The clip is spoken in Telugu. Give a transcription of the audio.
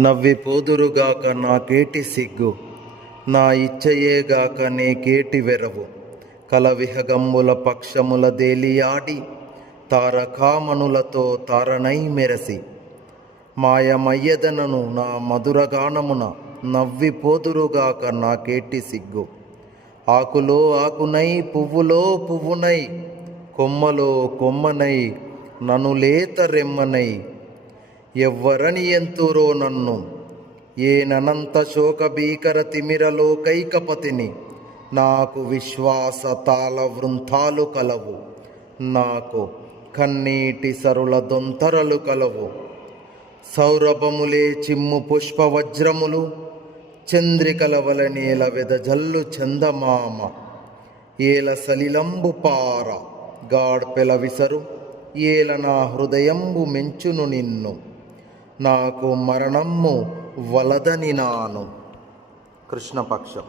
నవ్విపోదురుగాక నాకేటి సిగ్గు, నా ఇచ్చయేగాక నేకేటి వెరవు. కలవిహగమ్ముల పక్షముల దేలియాడి, తారకామణులతో తారనై మెరసి, మాయమయ్యదనను నా మధురగానమున, నవ్విపోదురుగాక నాకేటి సిగ్గు. ఆకులో ఆకునై పువ్వులో పువ్వునై, కొమ్మలో కొమ్మనై నను లేత రెమ్మనై, ఎవ్వరని ఎంతురో నన్ను ఏననంత శోక భీకర తిమిరలోకైకపతిని. నాకు విశ్వాస తాళ వృంతాలు కలవు, నాకు కన్నీటి సరుల దొంతరలు కలవు. సౌరభములే చిమ్ము పుష్ప వజ్రములు, చంద్రికల వలనేల వెదజల్లు చందమామ. ఏల సలిలంబు పార గాడ్పెల విసరు, ఏల నా హృదయంబు మెంచును నిన్ను. నాకు మరణమ్ము వలదని నాను. కృష్ణపక్షం.